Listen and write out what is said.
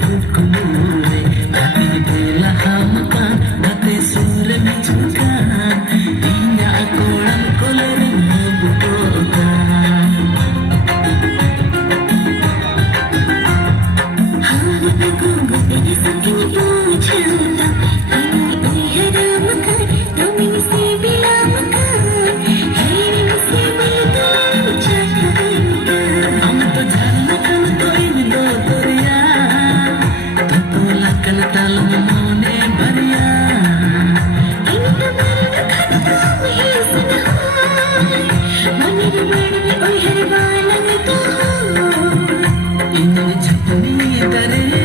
fukure hati bela hamkan hati sure micukan inya akoran kolerin bukokan हाँ लगूंगा तेरे संग पूछूंगा ini uyaramakar domini se bilamakar heri se bildalu chakanga am to jalnakan toin do doriya to lakan talam mone bariya ini tamarna khata hi sunhai manir bani oy har balang to ini chutni tare